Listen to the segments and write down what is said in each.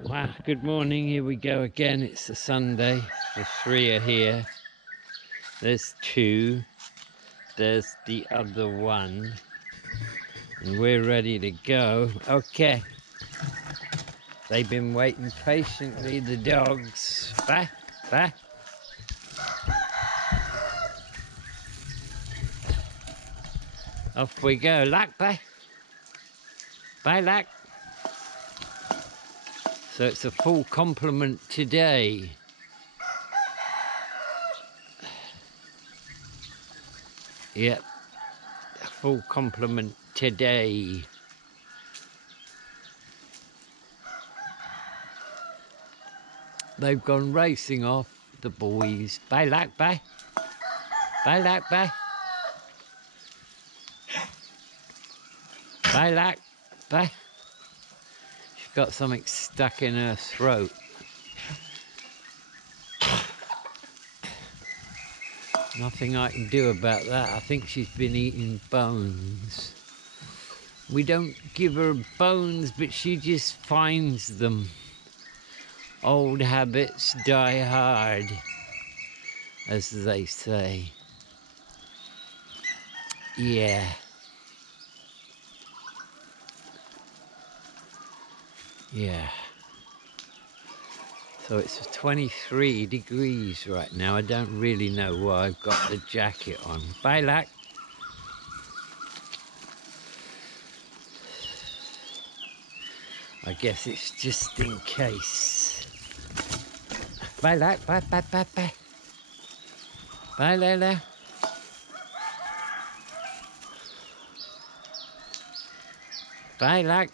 Wow, good morning, here we go again. It's a Sunday, the three are here. There's two, there's the other one, and we're ready to go. Okay, they've been waiting patiently, the dogs. Bye, bye. Off we go. Luck, bye. Bye, Luck. So it's a full complement today. Yep, a full complement today. They've gone racing off, the boys. Bye, Luck, bye. Bye, Luck, bye. Bye, Luck, bye. She's got something stuck in her throat. Nothing I can do about that. I think she's been eating bones. We don't give her bones, but she just finds them. Old habits die hard, as they say. Yeah. Yeah. So it's 23 degrees right now. I don't really know why I've got the jacket on. Bye, Lack. I guess it's just in case. Bye, Lack. Bye, bye, bye, bye. Bye, Layla. Bye, Lack.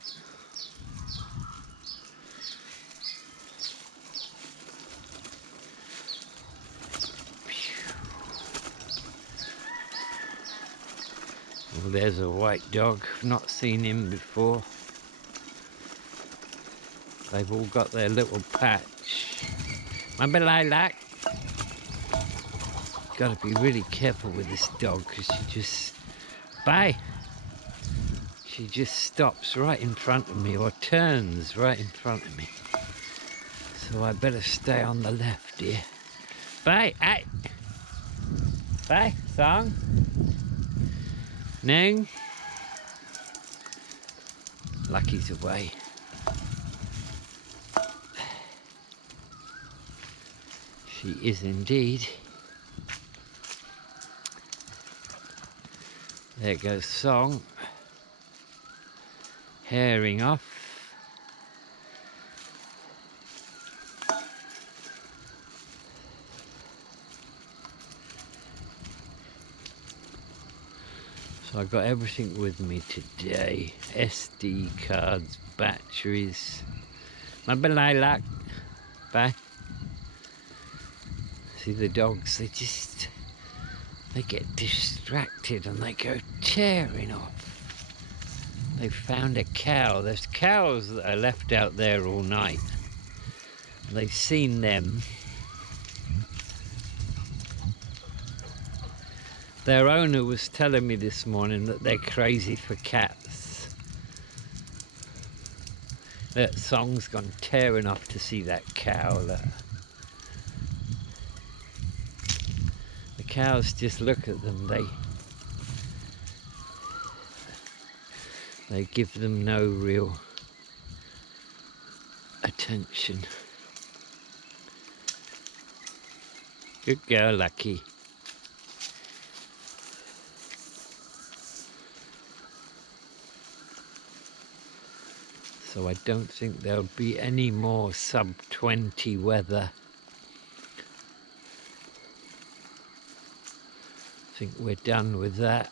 Well, there's a white dog. Not seen him before. They've all got their little patch. Remember Lilac? Got to be really careful with this dog because she just... Bye! She just stops right in front of me or turns right in front of me. So I better stay on the left here. Bye! Hey! Bye! Song? Ning? Lucky's away. She is indeed. There goes Song. Herring off. So I got everything with me today. SD cards, batteries. Remember Lilac? Bye. See the dogs, they get distracted and they go tearing off. They found a cow. There's cows that are left out there all night. They've seen them. Their owner was telling me this morning that they're crazy for cats. That Song's gone tearing off to see that cow. Look. The cows just look at them. They give them no real attention. Good girl, Lucky. So I don't think there'll be any more sub-20 weather. I think we're done with that.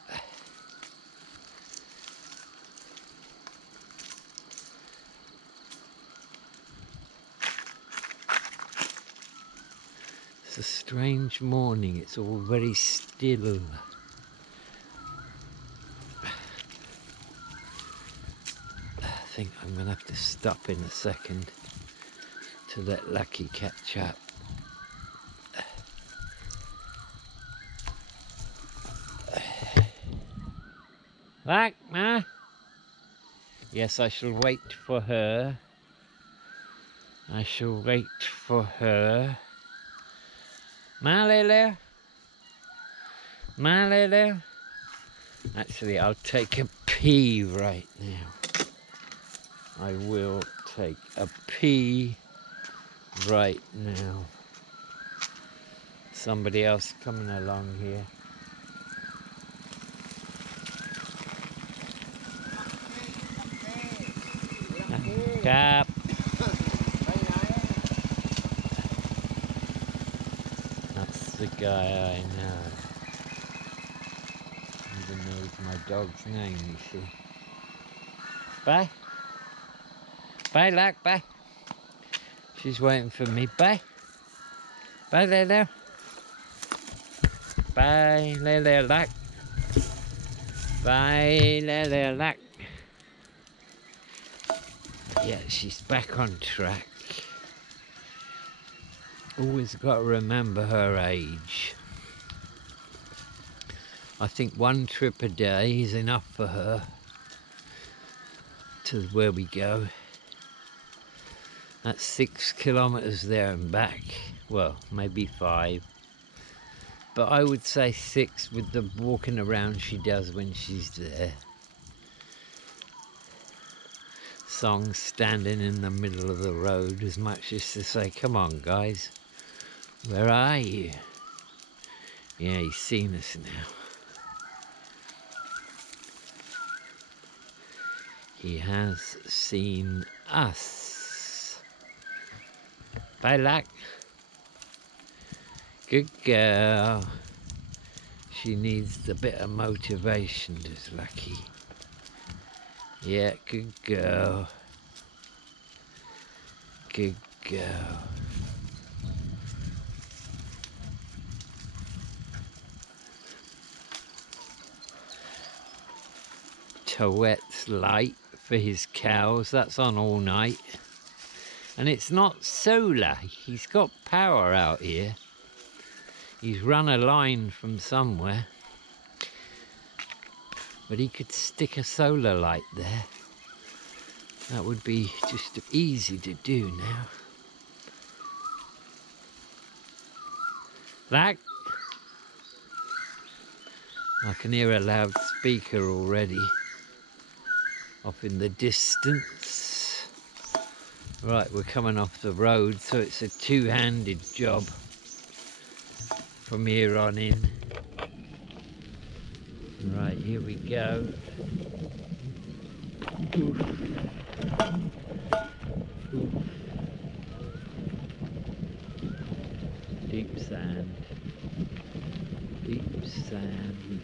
It's a strange morning. It's all very still. I think I'm going to have to stop in a second to let Lucky catch up. Luck, ma? Yes, I shall wait for her. I shall wait for her. Malele? Malele? Actually, I'll take a pee right now. I will take a pee right now. Somebody else coming along here. Cap. That's the guy I know. Even knows my dog's name, you see. Bye. Bye, Luck, bye. She's waiting for me. Bye. Bye, Lele. Bye, Lele, Luck. Bye, Lele, Luck. Yeah, she's back on track. Always got to remember her age. I think one trip a day is enough for her to where we go. That's 6 kilometers there and back. Well, maybe 5. But I would say 6 with the walking around she does when she's there. Song standing in the middle of the road as much as to say, come on guys, where are you? Yeah, he's seen us now. He has seen us. Bye, Luck. Good girl. She needs a bit of motivation, does Lucky. Yeah, good girl. Good girl. Touette's light for his cows, that's on all night. And it's not solar, he's got power out here. He's run a line from somewhere. But he could stick a solar light there. That would be just easy to do now. Like, I can hear a loudspeaker already off in the distance. Right, we're coming off the road, so it's a two-handed job from here on in. Right, here we go. Oof. Oof. Deep sand. Deep sand.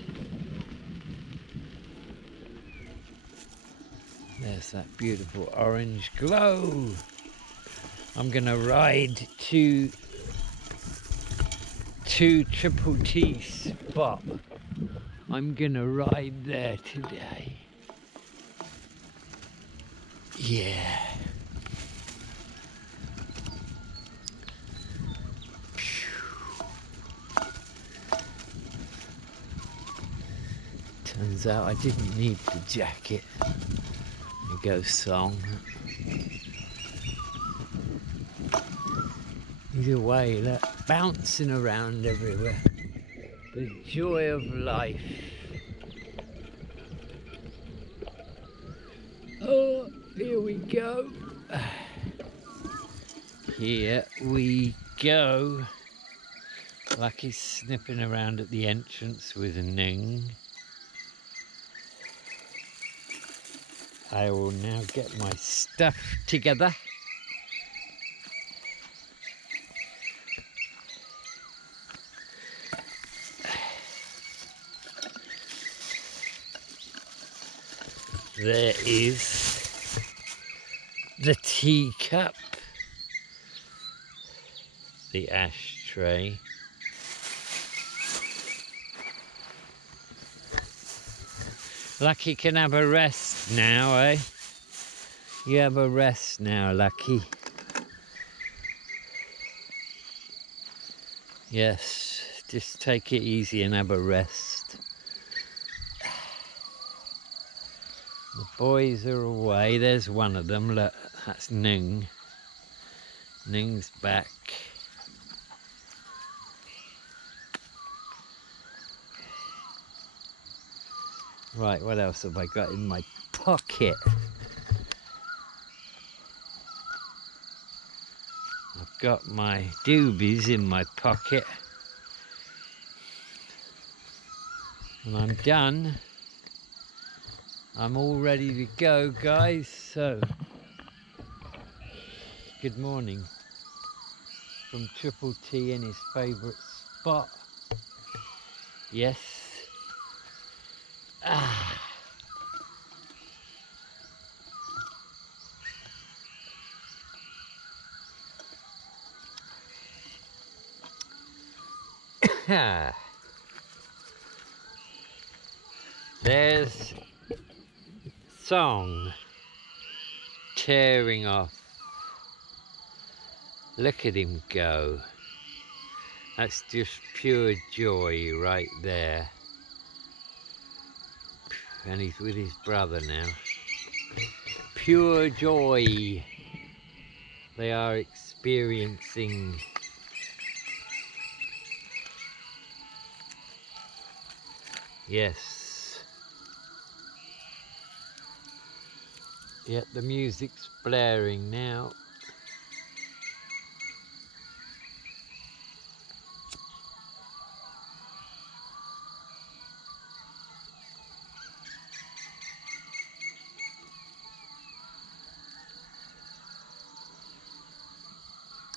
There's that beautiful orange glow. I'm gonna ride to Triple T spot. I'm gonna ride there today. Yeah. Turns out I didn't need the jacket. There goes Song. He's away, look, bouncing around everywhere. The joy of life. Oh, here we go. Here we go. Lucky's sniffing around at the entrance with a Ning. I will now get my stuff together. There is the teacup, the ashtray, Lucky can have a rest now, eh? You have a rest now, Lucky. Yes, just take it easy and have a rest. The boys are away. There's one of them. Look, that's Ning. Ning's back. Right, what else have I got in my pocket? I've got my doobies in my pocket. And I'm done. I'm all ready to go, guys. So, good morning from Triple T in his favourite spot. Yes. Ah. There's song tearing off. Look at him go. That's just pure joy right there. And he's with his brother now. Pure joy they are experiencing. Yes. Yet the music's blaring now.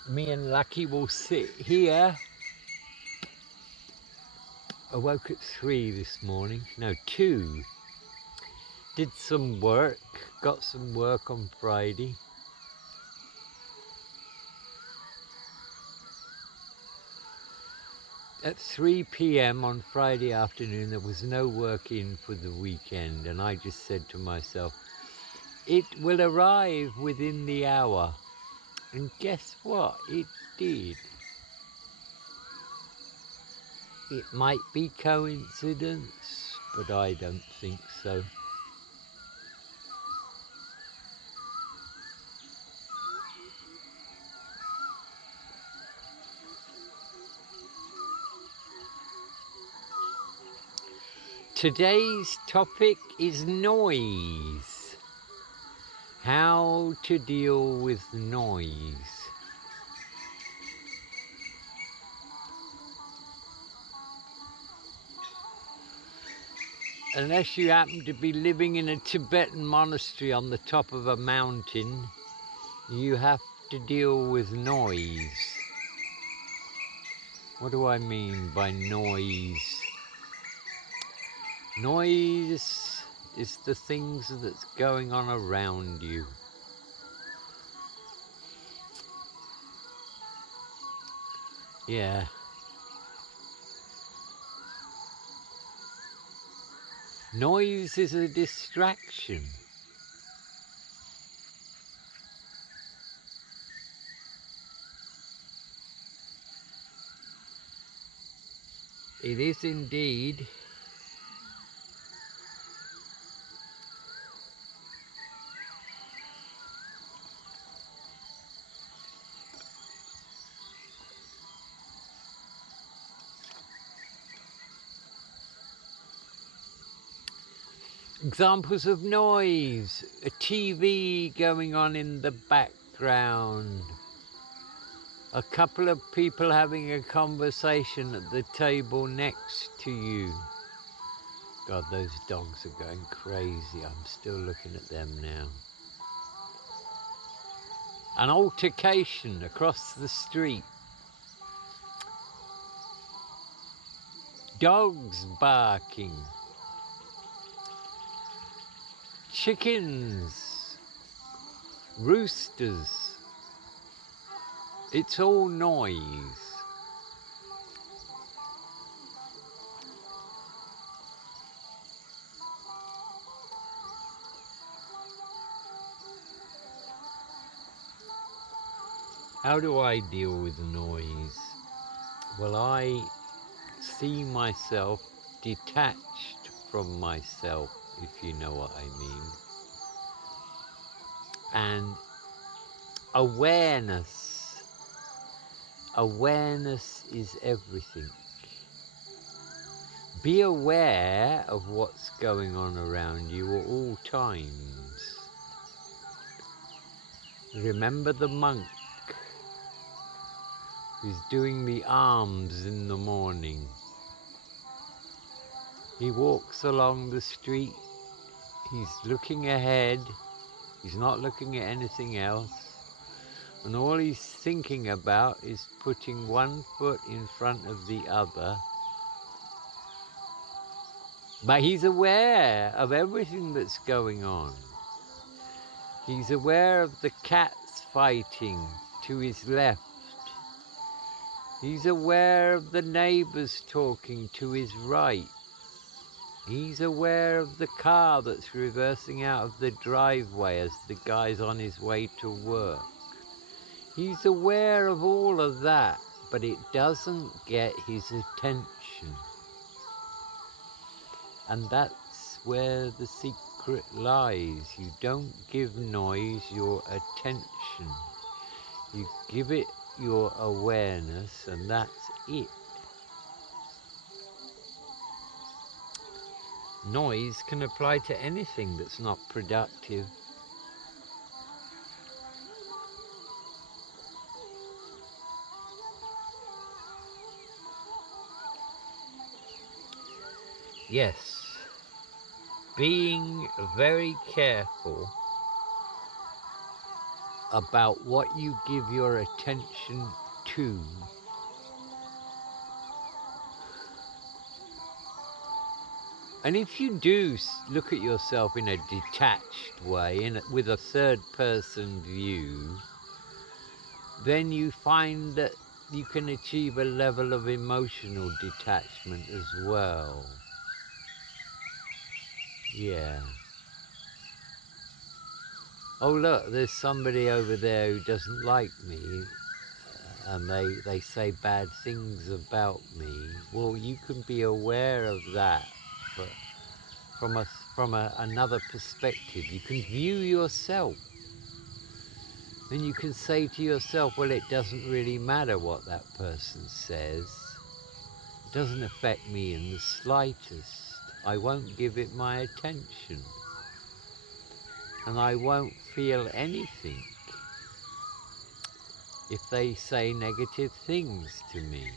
Me and Lucky will sit here. I woke at 3 this morning, no 2. Did some work, got some work on Friday. At 3 p.m. on Friday afternoon, there was no work in for the weekend, and I just said to myself, it will arrive within the hour. And guess what? It did. It might be coincidence, but I don't think so. Today's topic is noise. How to deal with noise. Unless you happen to be living in a Tibetan monastery on the top of a mountain, you have to deal with noise. What do I mean by noise? Noise is the things that's going on around you. Yeah. Noise is a distraction. It is indeed. Examples of noise, a TV going on in the background, a couple of people having a conversation at the table next to you. God, those dogs are going crazy. I'm still looking at them now. An altercation across the street. Dogs barking. Chickens. Roosters. It's all noise. How do I deal with noise? Well, I see myself detached from myself, if you know what I mean. And awareness Awareness is everything. Be aware of what's going on around you at all times. Remember the monk who's doing the alms in the morning. He walks along the street, he's looking ahead, he's not looking at anything else, and all he's thinking about is putting one foot in front of the other. But he's aware of everything that's going on. He's aware of the cats fighting to his left. He's aware of the neighbours talking to his right. He's aware of the car that's reversing out of the driveway as the guy's on his way to work. He's aware of all of that, but it doesn't get his attention. And that's where the secret lies. You don't give noise your attention. You give it your awareness, and that's it. Noise can apply to anything that's not productive. Yes, being very careful about what you give your attention to. And if you do look at yourself in a detached way, with a third-person view, then you find that you can achieve a level of emotional detachment as well. Yeah. Oh look, there's somebody over there who doesn't like me, and they say bad things about me. Well, you can be aware of that, but from another perspective. You can view yourself. Then you can say to yourself, well, it doesn't really matter what that person says. It doesn't affect me in the slightest. I won't give it my attention. And I won't feel anything if they say negative things to me.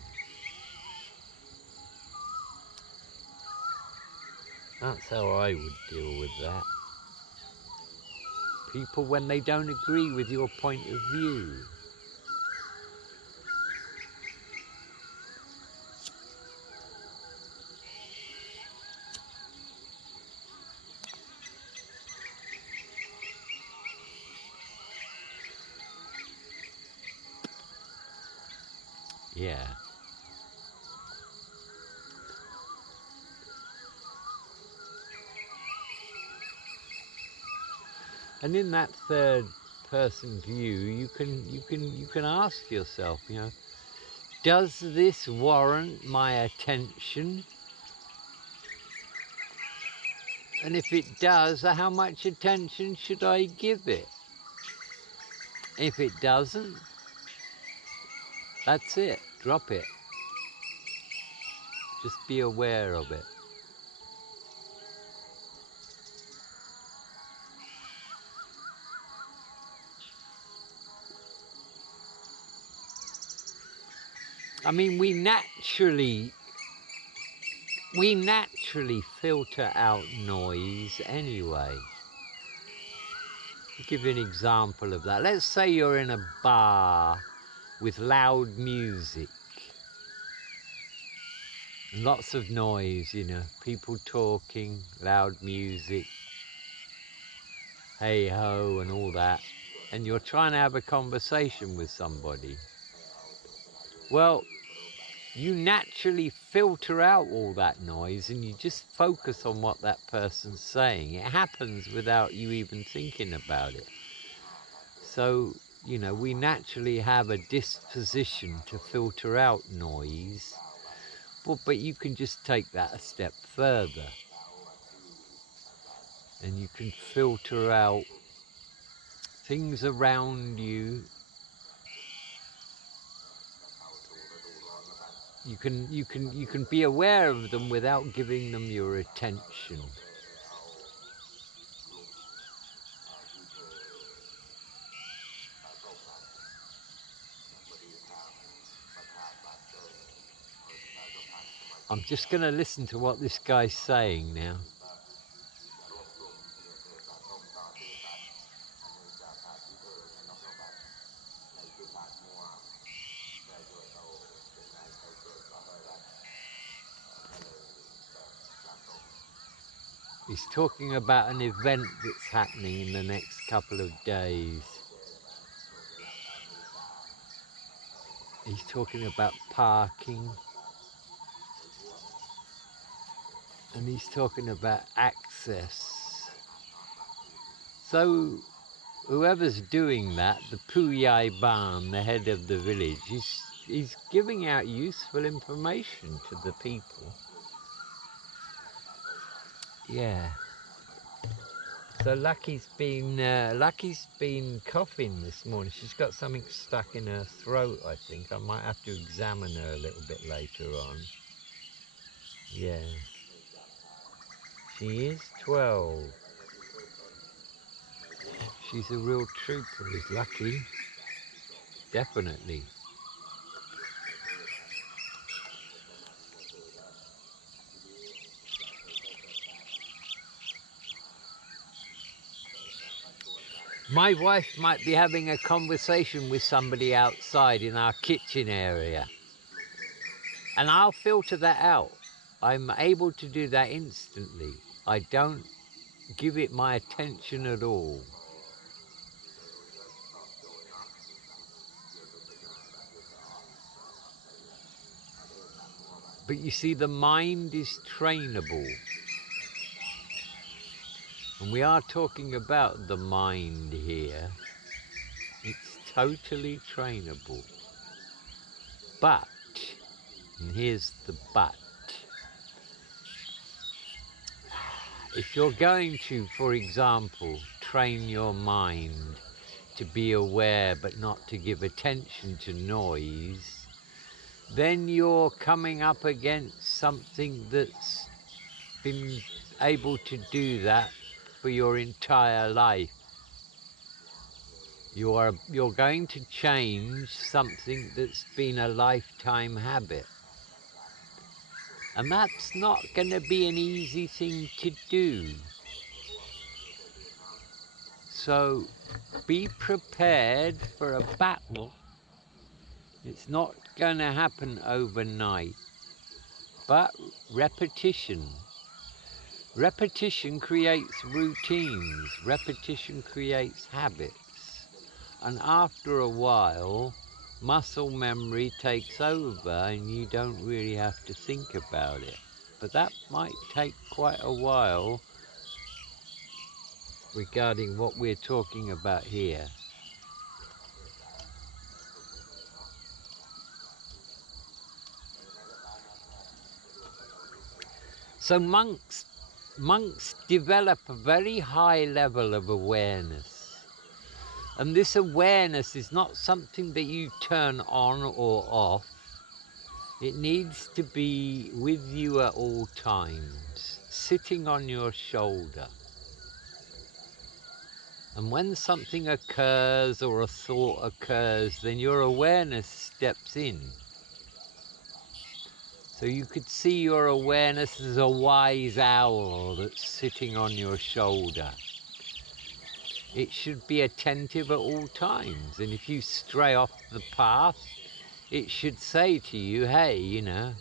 That's how I would deal with that. People, when they don't agree with your point of view. Yeah. And in that third person view, you can ask yourself, you know, does this warrant my attention? And if it does, how much attention should I give it? If it doesn't, that's it, drop it. Just be aware of it. I mean, we naturally filter out noise anyway. I'll give you an example of that. Let's say you're in a bar with loud music. Lots of noise, you know, people talking, loud music, hey ho and all that. And you're trying to have a conversation with somebody. Well, you naturally filter out all that noise and you just focus on what that person's saying. It happens without you even thinking about it. So, you know, we naturally have a disposition to filter out noise, but you can just take that a step further. And you can filter out things around you You can be aware of them without giving them your attention. I'm just going to listen to what this guy's saying now. He's talking about an event that's happening in the next couple of days. He's talking about parking. And he's talking about access. So whoever's doing that, the Puyai Ban, the head of the village, he's giving out useful information to the people. Yeah. So Lucky's been coughing this morning. She's got something stuck in her throat, I think. I might have to examine her a little bit later on. Yeah. She is 12. She's a real trooper, is Lucky. Definitely. My wife might be having a conversation with somebody outside in our kitchen area. And I'll filter that out. I'm able to do that instantly. I don't give it my attention at all. But you see, the mind is trainable. And we are talking about the mind here. It's totally trainable. But, and here's the but, if you're going to, for example, train your mind to be aware but not to give attention to noise, then you're coming up against something that's been able to do that for your entire life. You're going to change something that's been a lifetime habit. And that's not going to be an easy thing to do. So be prepared for a battle. It's not going to happen overnight, but repetition. Repetition creates routines. Repetition creates habits. And after a while, muscle memory takes over and you don't really have to think about it. But that might take quite a while regarding what we're talking about here. So monks develop a very high level of awareness. And this awareness is not something that you turn on or off. It needs to be with you at all times, sitting on your shoulder. And when something occurs or a thought occurs, then your awareness steps in. So you could see your awareness as a wise owl that's sitting on your shoulder. It should be attentive at all times. And if you stray off the path, it should say to you, hey, you know,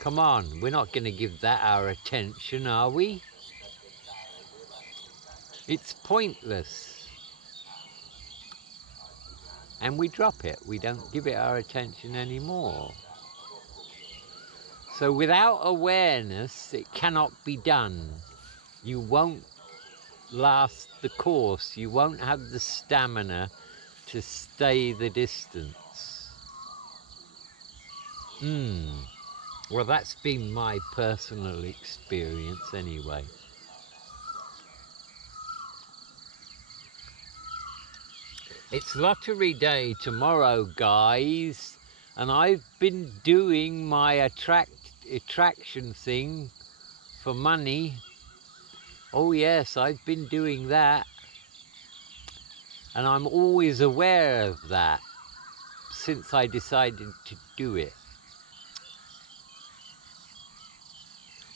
come on, we're not going to give that our attention, are we? It's pointless. And we drop it. We don't give it our attention anymore. So without awareness, it cannot be done. You won't last the course. You won't have the stamina to stay the distance. Well, that's been my personal experience anyway. It's lottery day tomorrow, guys. And I've been doing my attraction thing for money. Oh yes, I've been doing that. And I'm always aware of that since I decided to do it.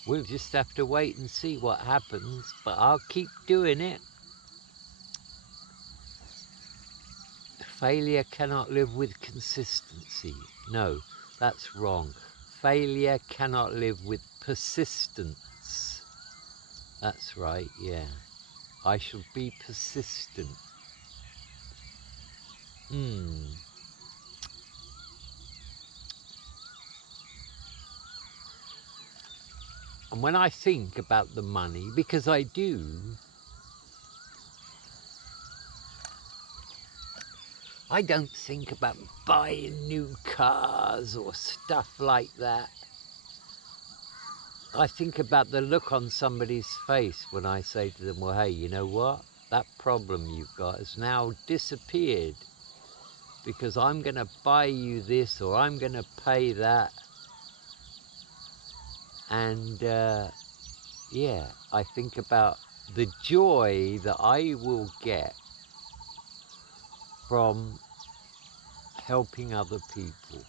We'll just have to wait and see what happens, but I'll keep doing it. Failure cannot live with consistency. No, that's wrong. Failure cannot live with persistence. That's right, yeah. I shall be persistent. And when I think about the money, because I do, I don't think about buying new cars or stuff like that. I think about the look on somebody's face when I say to them, well, hey, you know what? That problem you've got has now disappeared because I'm going to buy you this or I'm going to pay that. And yeah, I think about the joy that I will get from helping other people.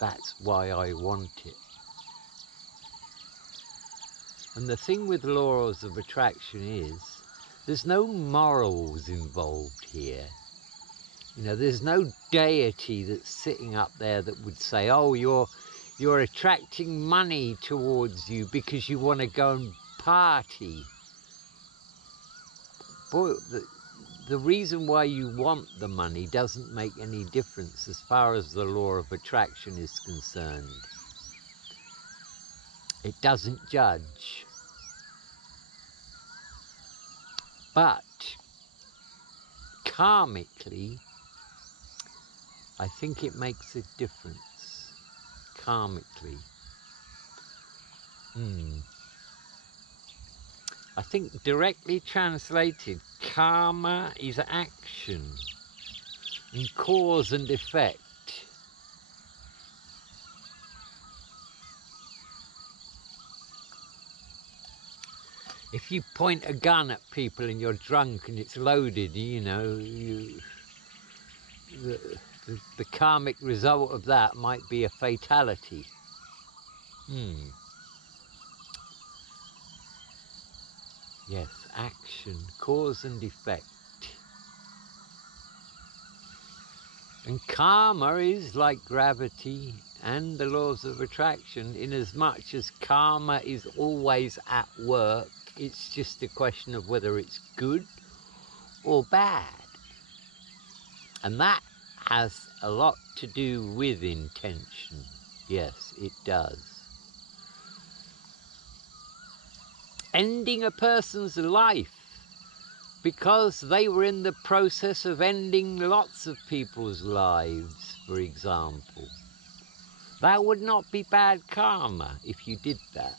That's why I want it. And the thing with laws of attraction is there's no morals involved here. You know, there's no deity that's sitting up there that would say, oh, you're attracting money towards you because you want to go and party. Boy, the reason why you want the money doesn't make any difference as far as the law of attraction is concerned. It doesn't judge. But karmically, I think it makes a difference. Karmically. I think directly translated, karma is action and cause and effect. If you point a gun at people and you're drunk and it's loaded, you know, the karmic result of that might be a fatality. Yes, action, cause and effect. And karma is like gravity and the laws of attraction, in as much as karma is always at work. It's just a question of whether it's good or bad. And that has a lot to do with intention. Yes, it does. Ending a person's life because they were in the process of ending lots of people's lives, for example. That would not be bad karma if you did that.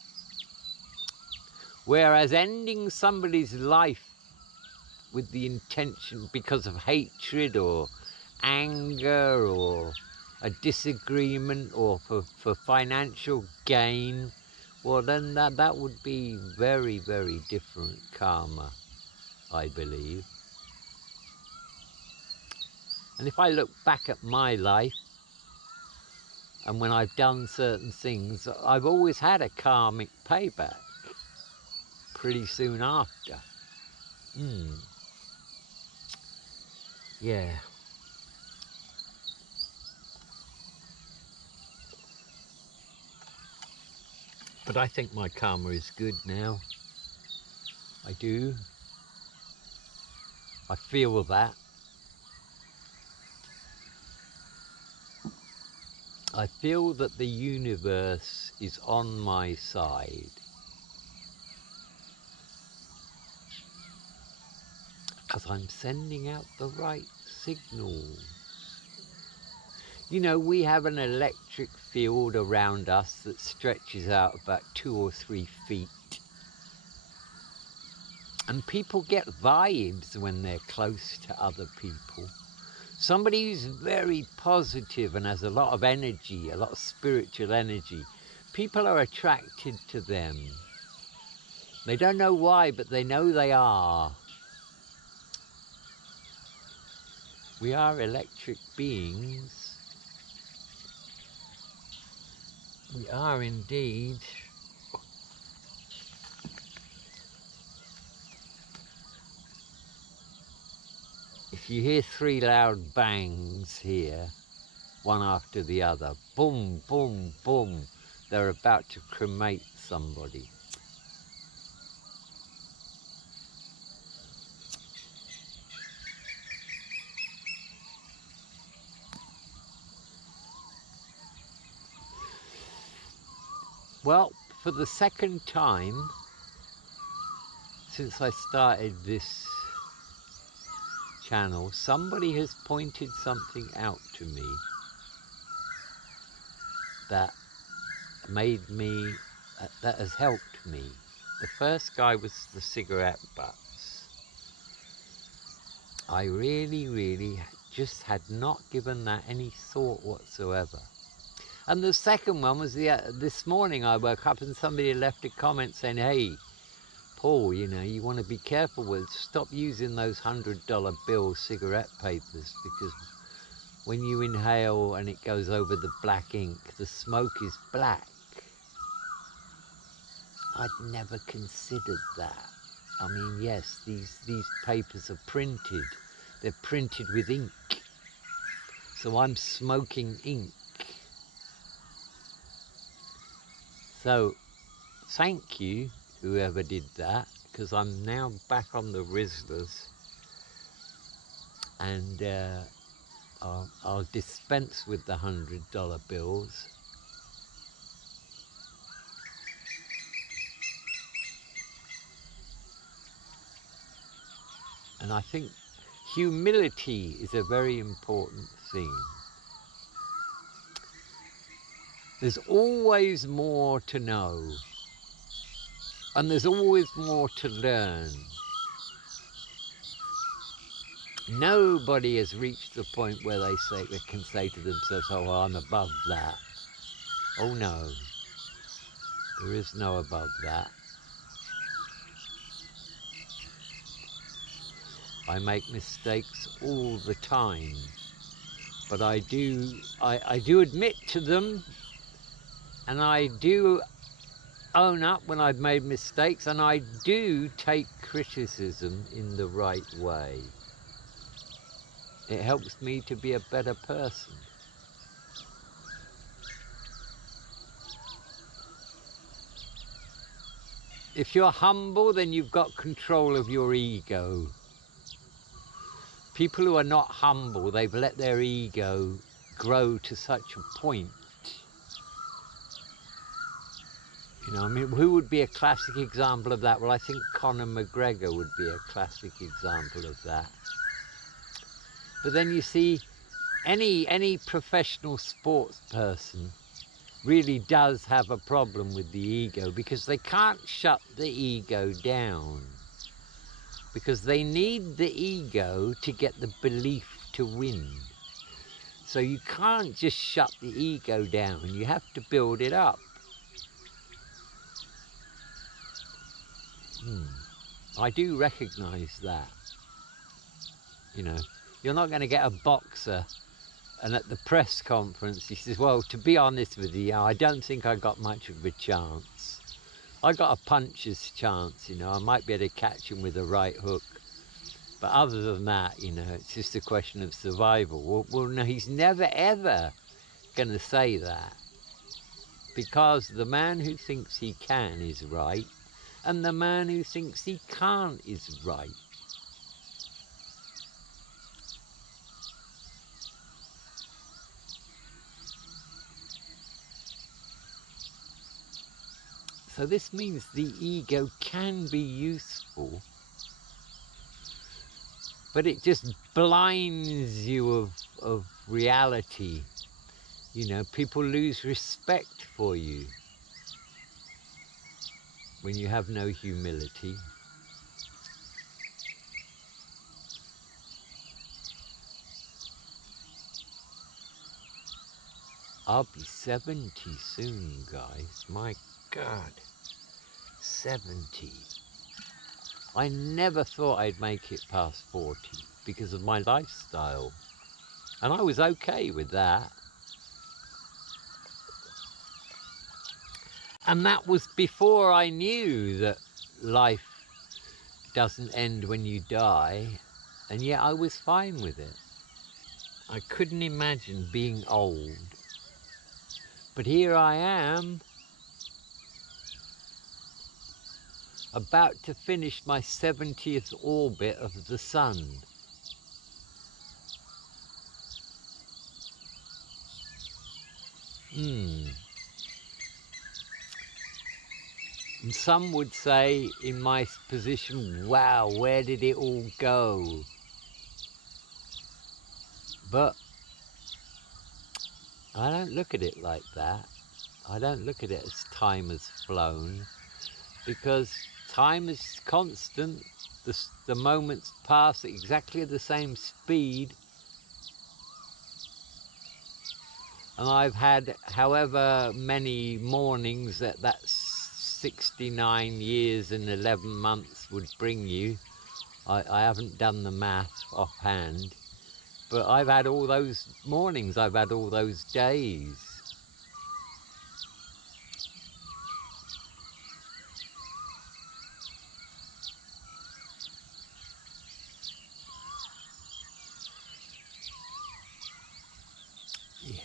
Whereas ending somebody's life with the intention because of hatred or anger or a disagreement or for financial gain, well then that would be very, very different karma, I believe. And if I look back at my life, and when I've done certain things, I've always had a karmic payback pretty soon after. Yeah. But I think my karma is good now. I do. I feel that. I feel that the universe is on my side. Because I'm sending out the right signals. You know, we have an electric field around us that stretches out about 2 or 3 feet. And people get vibes when they're close to other people. Somebody who's very positive and has a lot of energy, a lot of spiritual energy, people are attracted to them. They don't know why, but they know they are. We are electric beings. We are indeed. If you hear 3 loud bangs here, one after the other, boom, boom, boom, they're about to cremate somebody. Well, for the second time since I started this channel, somebody has pointed something out to me that made me, that has helped me. The first guy was the cigarette butts. I really just had not given that any thought whatsoever. And the second one was this morning I woke up and somebody left a comment saying, hey, Paul, you know, you want to be careful with, stop using those $100 bill cigarette papers, because when you inhale and it goes over the black ink, the smoke is black. I'd never considered that. I mean, yes, these papers are printed. They're printed with ink. So I'm smoking ink. So thank you, whoever did that, because I'm now back on the Rizzlers, and I'll dispense with the $100 bills. And I think humility is a very important thing. There's always more to know, and there's always more to learn. Nobody has reached the point where they can say to themselves, oh, I'm above that. Oh no, there is no above that. I make mistakes all the time, but I do admit to them, and I do own up when I've made mistakes, and I do take criticism in the right way. It helps me to be a better person. If you're humble, then you've got control of your ego. People who are not humble, they've let their ego grow to such a point. You know, I mean, who would be a classic example of that? Well, I think Conor McGregor would be a classic example of that. But then you see, any professional sports person really does have a problem with the ego, because they can't shut the ego down, because they need the ego to get the belief to win. So you can't just shut the ego down, you have to build it up. I do recognize that. You know, you're not going to get a boxer and at the press conference he says, well, to be honest with you, I don't think I got much of a chance. I got a puncher's chance, you know, I might be able to catch him with a right hook. But other than that, you know, it's just a question of survival. Well, no, he's never ever going to say that, because the man who thinks he can is right, and the man who thinks he can't is right. So this means the ego can be useful, but it just blinds you of reality. You know, people lose respect for you when you have no humility. I'll be 70 soon, guys. My God. 70. I never thought I'd make it past 40 because of my lifestyle. And I was okay with that. And that was before I knew that life doesn't end when you die. And yet I was fine with it. I couldn't imagine being old. But here I am, about to finish my 70th orbit of the sun. And some would say in my position, wow, where did it all go? But I don't look at it like that. I don't look at it as time has flown, because time is constant. The moments pass at exactly the same speed. And I've had however many mornings that 69 years and 11 months would bring you. I haven't done the math offhand, but I've had all those mornings, I've had all those days. Yeah.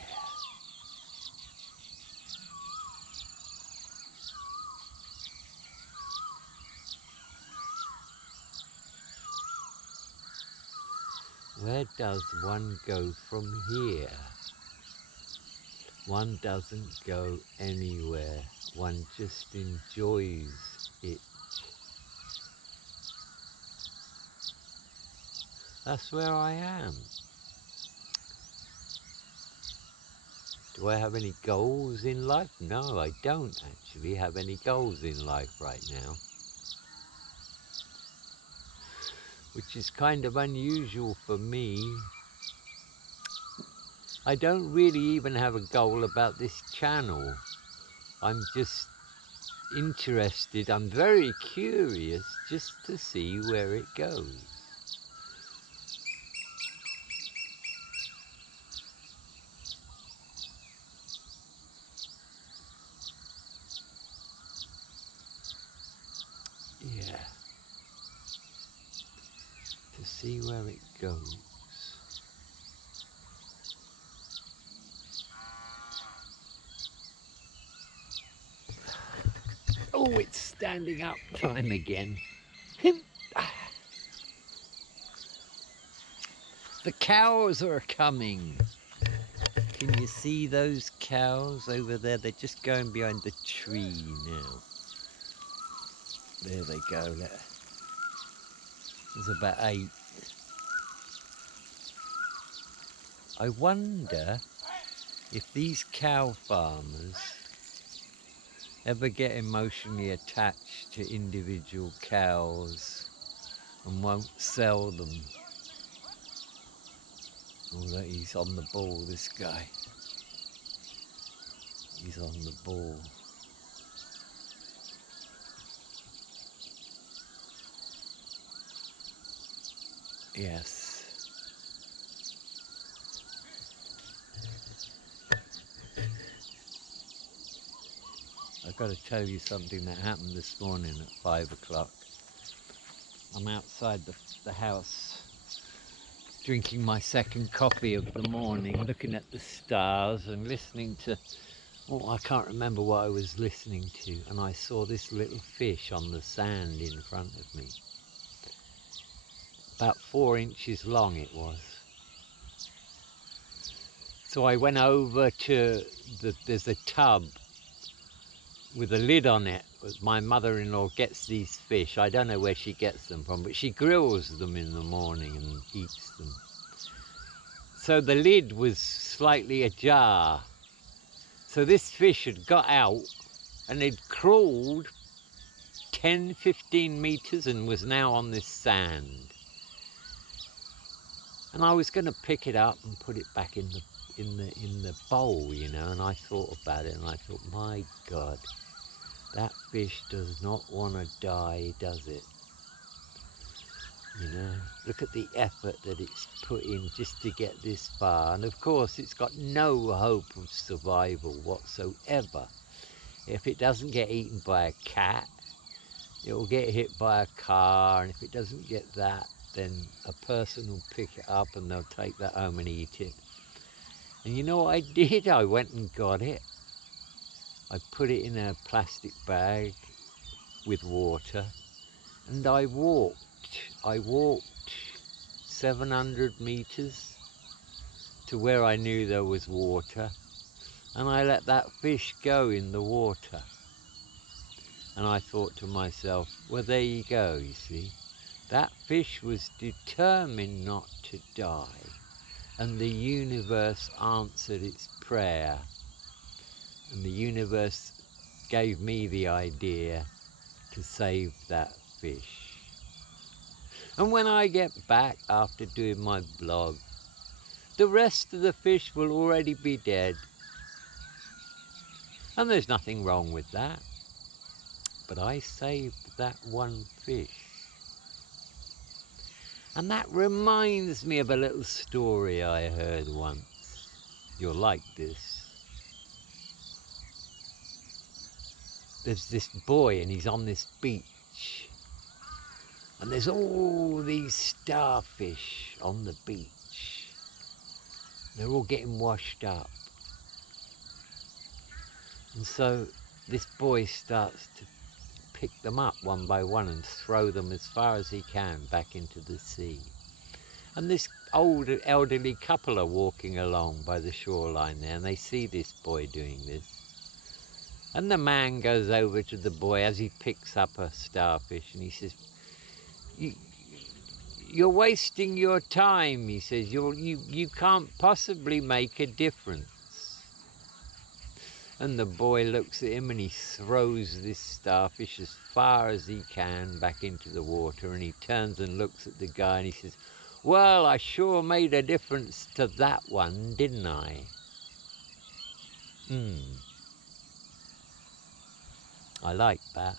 Where does one go from here? One doesn't go anywhere. One just enjoys it. That's where I am. Do I have any goals in life? No, I don't actually have any goals in life right now. Which is kind of unusual for me. I don't really even have a goal about this channel. I'm just interested, I'm very curious just to see where it goes. Yeah. To see where it goes. Oh, it's standing up time again. The cows are coming. Can you see those cows over there? They're just going behind the tree now. There they go. There's about 8. I wonder if these cow farmers ever get emotionally attached to individual cows and won't sell them. Although he's on the ball, this guy. He's on the ball. Yes. I've got to tell you something that happened this morning at 5 o'clock. I'm outside the house drinking my second coffee of the morning, looking at the stars and listening to, oh, I can't remember what I was listening to, and I saw this little fish on the sand in front of me. About 4 inches long it was. So I went over to there's a tub with a lid on it. My mother-in-law gets these fish. I don't know where she gets them from, but she grills them in the morning and eats them. So the lid was slightly ajar. So this fish had got out and had crawled 10, 15 meters and was now on this sand. And I was going to pick it up and put it back in the bowl, you know, and I thought about it and I thought, my God, that fish does not want to die, does it? You know, look at the effort that it's put in just to get this far. And of course, it's got no hope of survival whatsoever. If it doesn't get eaten by a cat, it will get hit by a car. And if it doesn't get that, then a person will pick it up and they'll take that home and eat it. And you know what I did? I went and got it. I put it in a plastic bag with water. And I walked 700 meters to where I knew there was water, and I let that fish go in the water. And I thought to myself, well, there you go, you see. That fish was determined not to die, and the universe answered its prayer, and the universe gave me the idea to save that fish. And when I get back after doing my blog, the rest of the fish will already be dead. And there's nothing wrong with that. But I saved that one fish. And that reminds me of a little story I heard once. You'll like this. There's this boy and he's on this beach. And there's all these starfish on the beach. They're all getting washed up. And so this boy starts to pick them up one by one and throw them as far as he can back into the sea. And this old elderly couple are walking along by the shoreline there, and they see this boy doing this. And the man goes over to the boy as he picks up a starfish, and he says, "You're wasting your time," he says. You can't possibly make a difference." And the boy looks at him and he throws this starfish as far as he can back into the water, and he turns and looks at the guy and he says, "Well, I sure made a difference to that one, didn't I?" I like that.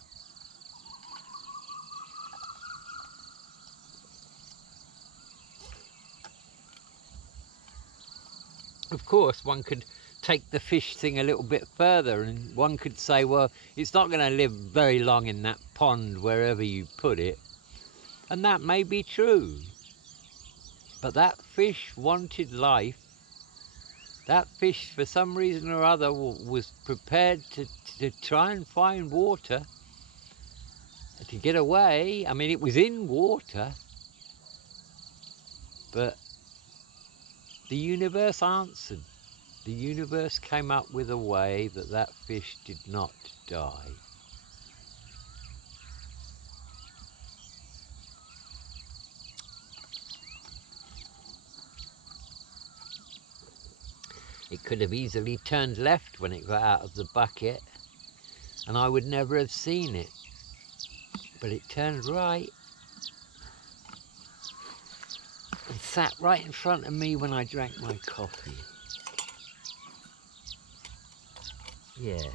Of course, one could take the fish thing a little bit further, and one could say, well, it's not going to live very long in that pond wherever you put it. And that may be true. But that fish wanted life. That fish, for some reason or other, was prepared to try and find water, to get away. I mean, it was in water, but the universe answered. The universe came up with a way that that fish did not die. It could have easily turned left when it got out of the bucket, and I would never have seen it. But it turned right and sat right in front of me when I drank my coffee. Yeah.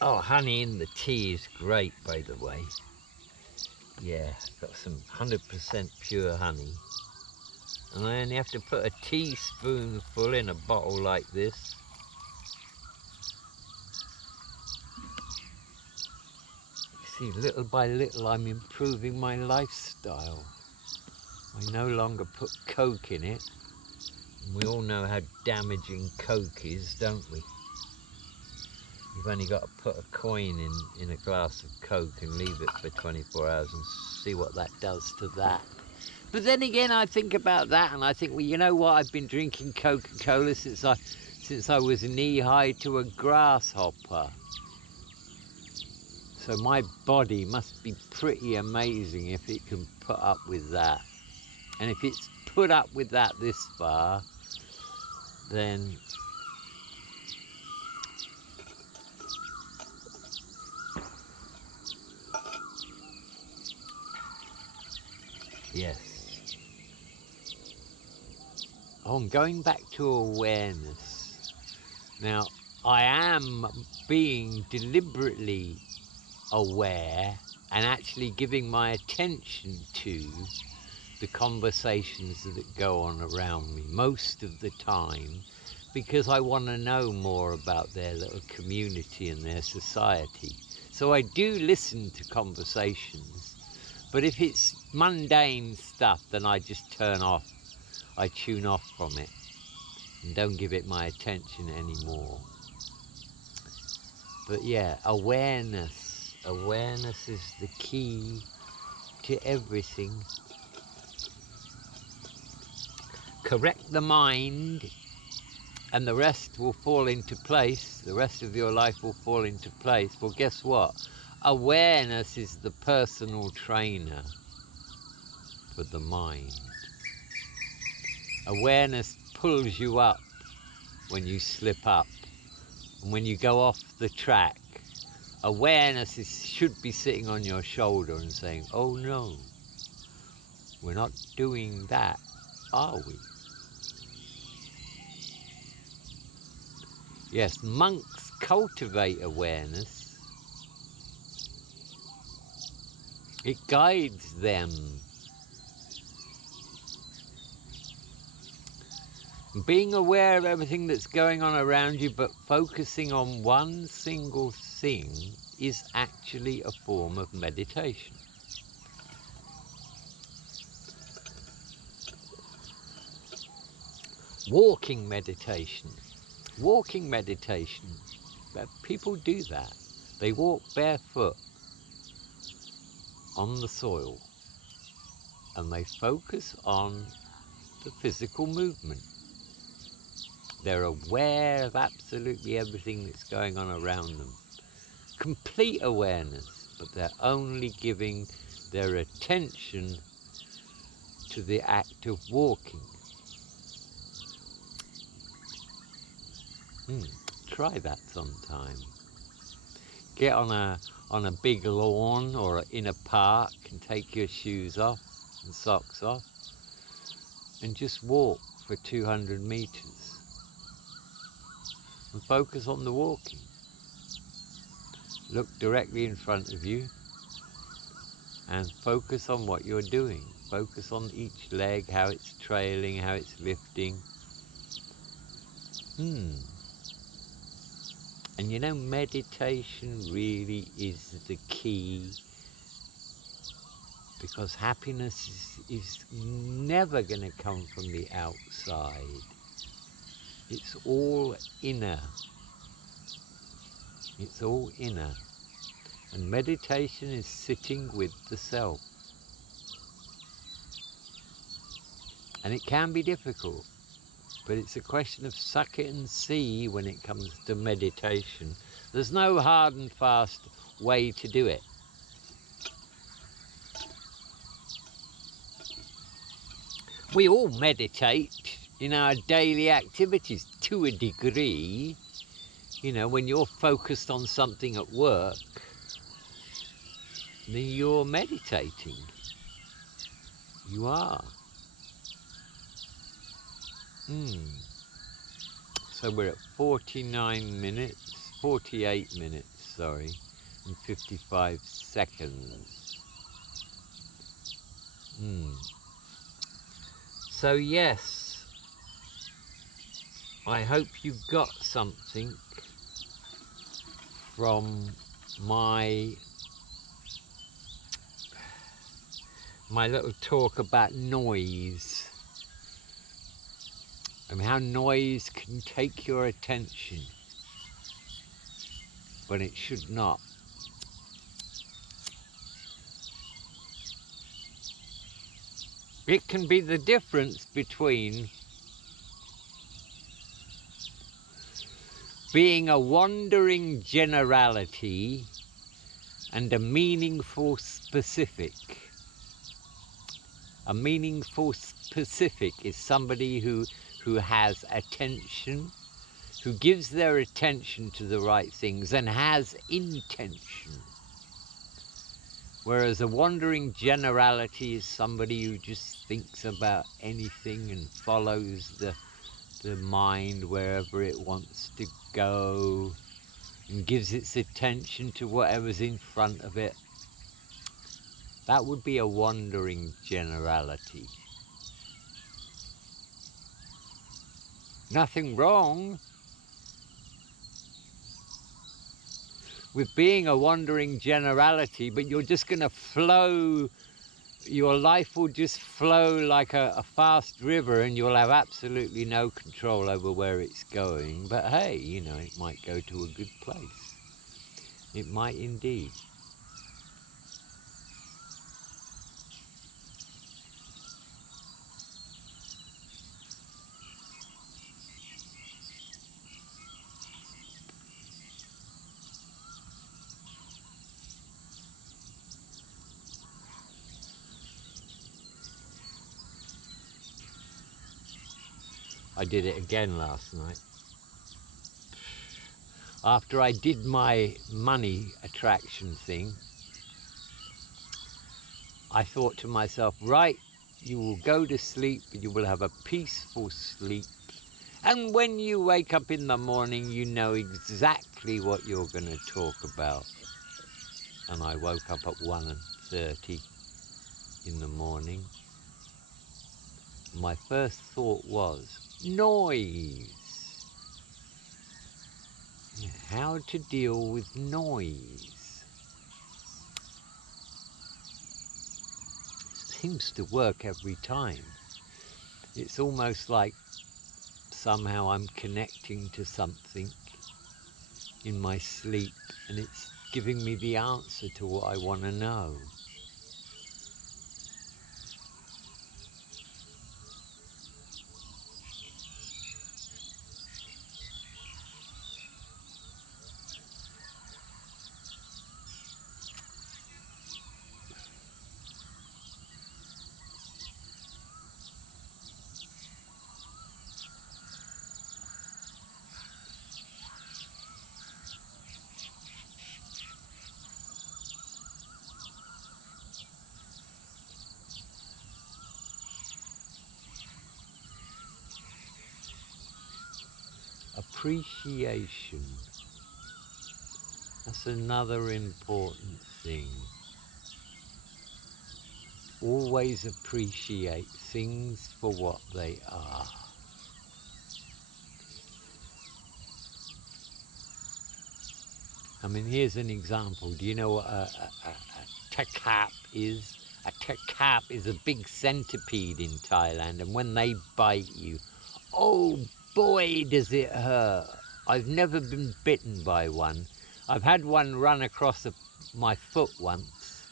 Oh, honey in the tea is great, by the way. Yeah, got some 100% pure honey. And I only have to put a teaspoonful in a bottle like this. You see, little by little I'm improving my lifestyle. I no longer put Coke in it. And we all know how damaging Coke is, don't we? You've only got to put a coin in a glass of Coke and leave it for 24 hours and see what that does to that. But then again, I think about that and I think, well, you know what? I've been drinking Coca-Cola since I was knee-high to a grasshopper. So my body must be pretty amazing if it can put up with that. And if it's put up with that this far, then Yes. Oh, I'm going back to awareness. Now, I am being deliberately aware and actually giving my attention to the conversations that go on around me most of the time, because I want to know more about their little community and their society. So I do listen to conversations, but if it's mundane stuff, then I just turn off. I tune off from it and don't give it my attention anymore. But yeah, awareness. Awareness is the key to everything. Correct the mind and the rest will fall into place. The rest of your life will fall into place. Well, guess what? Awareness is the personal trainer for the mind. Awareness pulls you up when you slip up. And when you go off the track, awareness should be sitting on your shoulder and saying, oh no, we're not doing that, are we? Yes, monks cultivate awareness. It guides them. Being aware of everything that's going on around you, but focusing on one single thing is actually a form of meditation. Walking meditation. Walking meditation. People do that. They walk barefoot on the soil and they focus on the physical movement. They're aware of absolutely everything that's going on around them. Complete awareness, but they're only giving their attention to the act of walking. Try that sometime. Get on a big lawn or in a park and take your shoes off and socks off and just walk for 200 meters and focus on the walking. Look directly in front of you and focus on what you're doing. Focus on each leg, how it's trailing, how it's lifting. And you know, meditation really is the key, because happiness is never going to come from the outside. It's all inner. It's all inner. And meditation is sitting with the self. And it can be difficult, but it's a question of suck it and see when it comes to meditation. There's no hard and fast way to do it. We all meditate in our daily activities to a degree. You know, when you're focused on something at work, then you're meditating. You are. So we're at 48 minutes, sorry, and 55 seconds. So yes, I hope you got something from my little talk about noise and how noise can take your attention when it should not. It can be the difference between being a wandering generality and a meaningful specific. A meaningful specific is somebody who has attention, who gives their attention to the right things and has intention. Whereas a wandering generality is somebody who just thinks about anything and follows the mind wherever it wants to go and gives its attention to whatever's in front of it. That would be a wandering generality. Nothing wrong with being a wandering generality, but you're just going to flow. Your life will just flow like a fast river, and you'll have absolutely no control over where it's going. But hey, you know, it might go to a good place. It might indeed. I did it again last night. After I did my money attraction thing, I thought to myself, right, you will go to sleep, you will have a peaceful sleep. And when you wake up in the morning, you know exactly what you're going to talk about. And I woke up at 1:30 in the morning. My first thought was, noise. How to deal with noise. Seems to work every time. It's almost like somehow I'm connecting to something in my sleep and it's giving me the answer to what I want to know. Appreciation. That's another important thing. Always appreciate things for what they are. I mean, here's an example. Do you know what a takap is? A takap is a big centipede in Thailand, and when they bite you, oh boy, does it hurt. I've never been bitten by one. I've had one run across my foot once.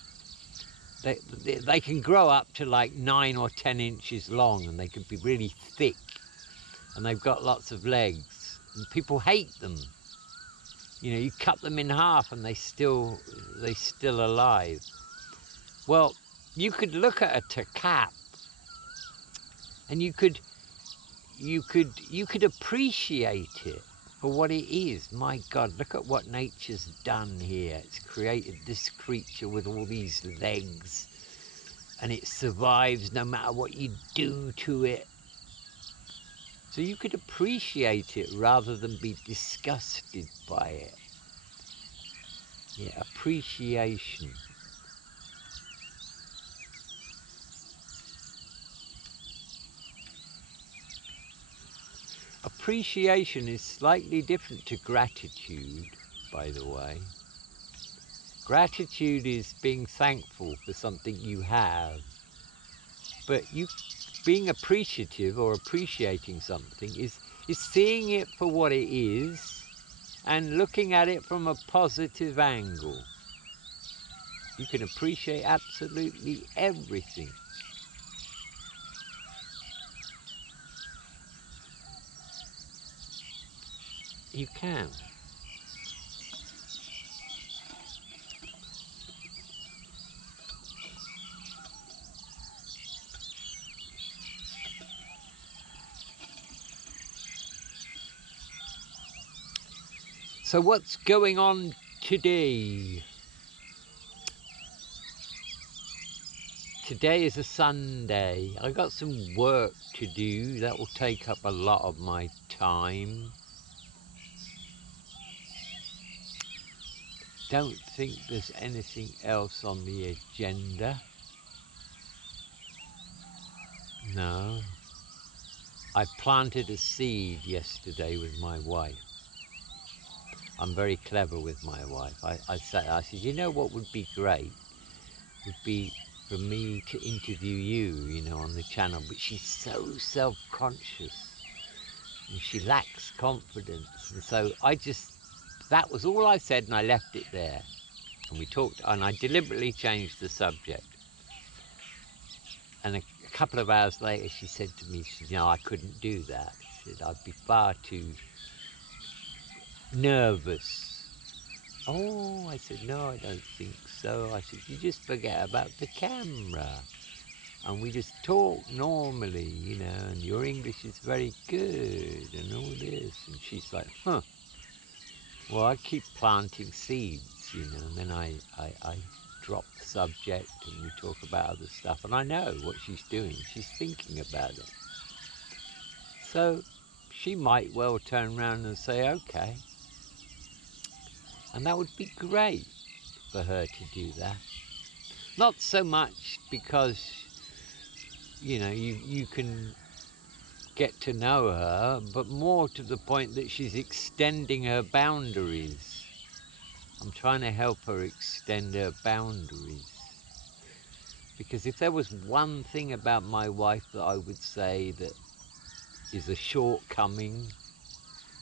They can grow up to like 9 or 10 inches long, and they can be really thick, and they've got lots of legs, and people hate them. You know, you cut them in half and they still alive. Well, you could look at a takap and you could appreciate it for what it is. My God, look at what nature's done here. It's created this creature with all these legs, and it survives no matter what you do to it. So you could appreciate it rather than be disgusted by it. Yeah, appreciation. Appreciation is slightly different to gratitude, by the way. Gratitude is being thankful for something you have, but being appreciative or appreciating something is seeing it for what it is and looking at it from a positive angle. You can appreciate absolutely everything. You can. So what's going on today? Today is a Sunday. I got some work to do that will take up a lot of my time. Don't think there's anything else on the agenda. No. I planted a seed yesterday with my wife. I'm very clever with my wife. I said, you know what would be great? Would be for me to interview you, on the channel. But she's so self-conscious. And she lacks confidence. And so that was all I said, and I left it there. And we talked, and I deliberately changed the subject. And a couple of hours later, she said to me, she said, I couldn't do that. She said, I'd be far too nervous. Oh, I said, no, I don't think so. I said, you just forget about the camera. And we just talk normally, and your English is very good and all this. And she's like, huh. Well, I keep planting seeds, and then I drop the subject and we talk about other stuff. And I know what she's doing. She's thinking about it. So she might well turn around and say, okay. And that would be great for her to do that. Not so much because, you can get to know her, but more to the point that she's extending her boundaries. I'm trying to help her extend her boundaries. Because if there was one thing about my wife that I would say that is a shortcoming,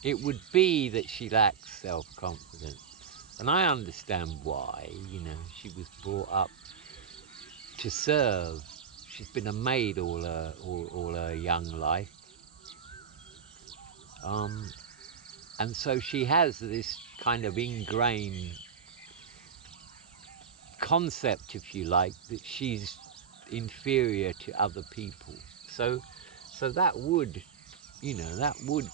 it would be that she lacks self-confidence. And I understand why, she was brought up to serve. She's been a maid all her young life. And so she has this kind of ingrained concept, if you like, that she's inferior to other people. So that would, that would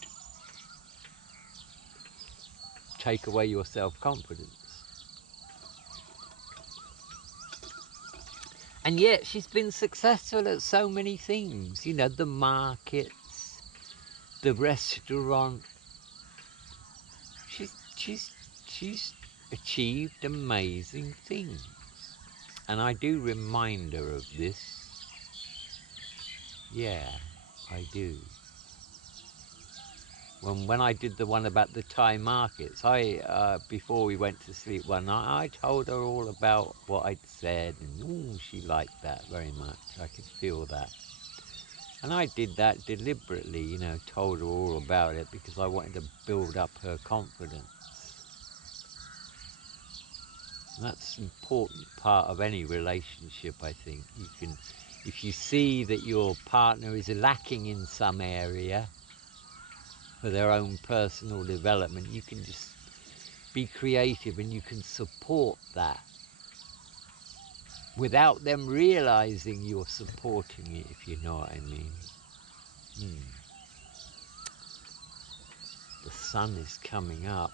take away your self-confidence. And yet she's been successful at so many things, the markets, the restaurant. She's achieved amazing things. And I do remind her of this. Yeah, I do. When I did the one about the Thai markets, before we went to sleep one night, I told her all about what I'd said, and she liked that very much. I could feel that. And I did that deliberately, told her all about it because I wanted to build up her confidence. And that's an important part of any relationship, I think. If you see that your partner is lacking in some area for their own personal development, you can just be creative and you can support that without them realizing you're supporting it, if you know what I mean. The sun is coming up.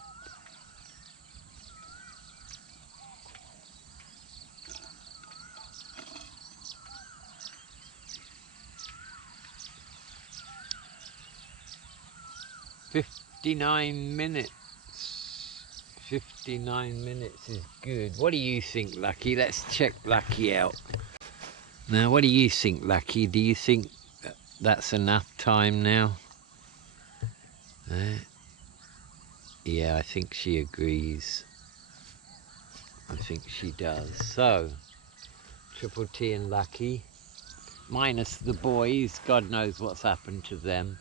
"59 minutes. 59 minutes is good. What do you think, Lucky? Let's check Lucky out. Now, what do you think, Lucky? Do you think that's enough time now? Yeah, I think she agrees. I think she does. So, Triple T and Lucky, minus the boys, God knows what's happened to them.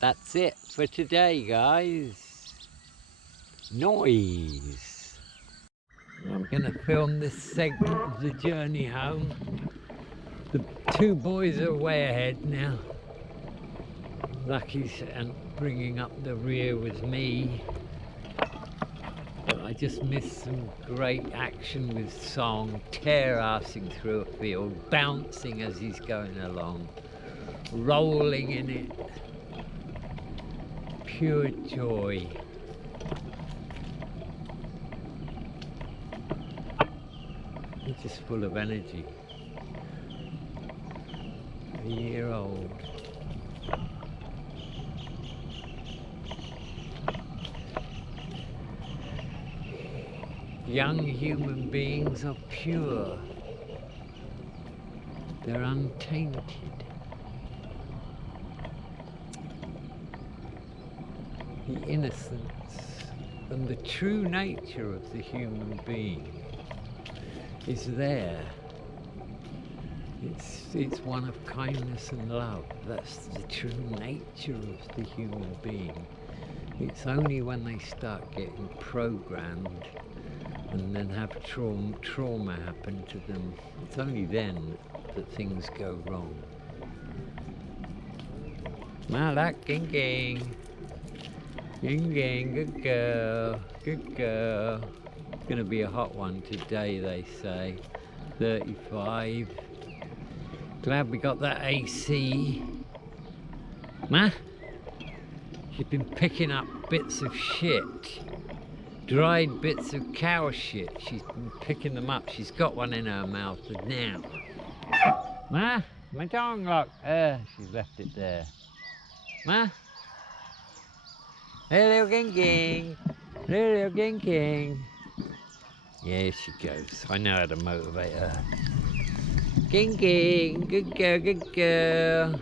That's it for today, guys. Noise. I'm gonna film this segment of the journey home. The two boys are way ahead now. Lucky's bringing up the rear with me. But I just missed some great action with Song, tear-assing through a field, bouncing as he's going along, rolling in it. Pure joy. They're just full of energy. A year old. Young human beings are pure. They're untainted. The innocence and the true nature of the human being is there. It's one of kindness and love. That's the true nature of the human being. It's only when they start getting programmed and then have trauma happen to them, it's only then that things go wrong. Malak, ging ging. Ging ging, good girl, good girl. It's gonna be a hot one today, they say. 35. Glad we got that AC. Ma? She's been picking up bits of shit. Dried bits of cow shit. She's been picking them up. She's got one in her mouth now. Ma? My tongue lock. She's left it there. Ma? Hey, little ging ging. Little ging ging. Yeah, she goes. I know how to motivate her. Ging ging. Good girl, good girl.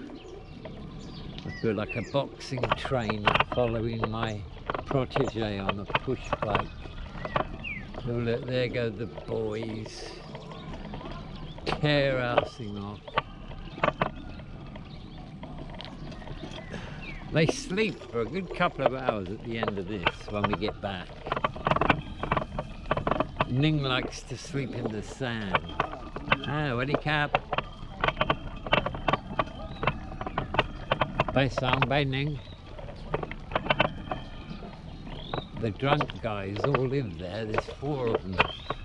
I feel like a boxing trainer following my protege on a push bike. Oh look, there go the boys. Care housing off. They sleep for a good couple of hours at the end of this when we get back. Ning likes to sleep in the sand. Ah, what do you cap? Bye Sam, bye Ning. The drunk guys all live there. There's 4 of them.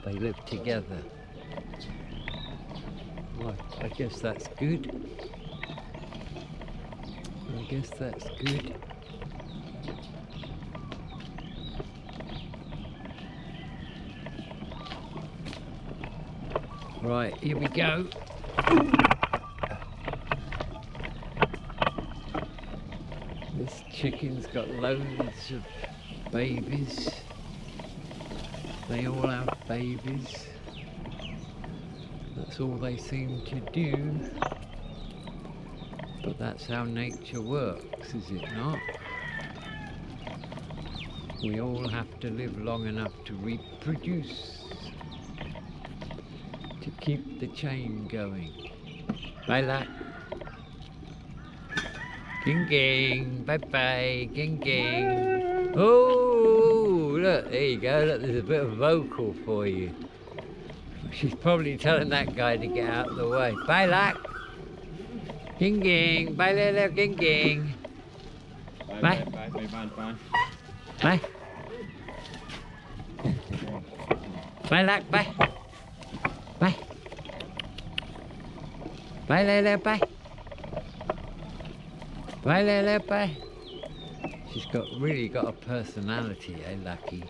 They live together. Well, I guess that's good. I guess that's good. Right, here we go. This chicken's got loads of babies. They all have babies. That's all they seem to do. But that's how nature works, is it not? We all have to live long enough to reproduce, to keep the chain going. Bye, lad. Ging ging, bye bye, ging ging. Oh, look, there you go. Look, there's a bit of vocal for you. She's probably telling that guy to get out of the way. Bye, lad. Ging ging, bye little ging ging. Bye. Bye. Bye. Bye lắc bye. Bye. Bye little bye. Bye little bye. She's really got a personality, eh, Lucky?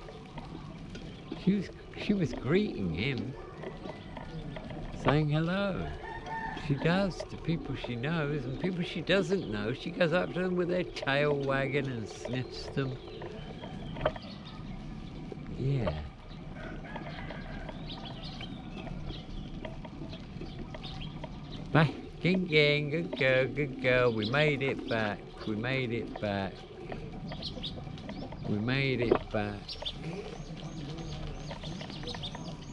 She was greeting him, saying hello. She does to people she knows, and people she doesn't know, she goes up to them with their tail wagging and sniffs them. Yeah. Bye. Ging ging, good girl, good girl. We made it back. We made it back. We made it back.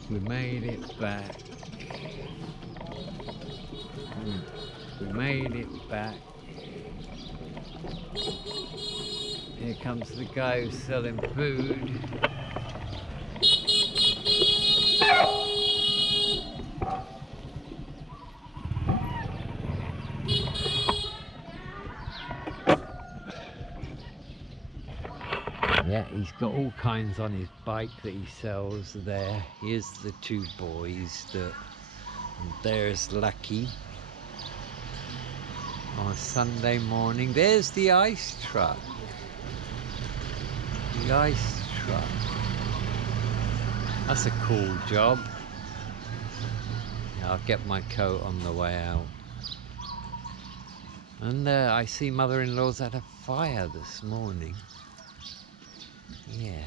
We made it back. We made it back. Here comes the guy who's selling food. Yeah, he's got all kinds on his bike that he sells there. Here's the 2 boys. And there's Lucky. On a Sunday morning. There's the ice truck. The ice truck. That's a cool job. I'll get my coat on the way out. And I see mother-in-law's had a fire this morning. Yeah.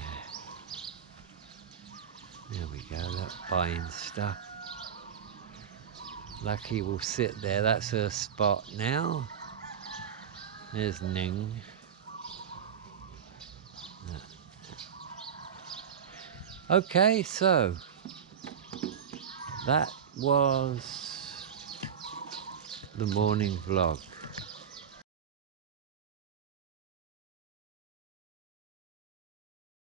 There we go, that buying stuff. Lucky will sit there, that's her spot now. There's Ning. Okay, so that was the morning vlog.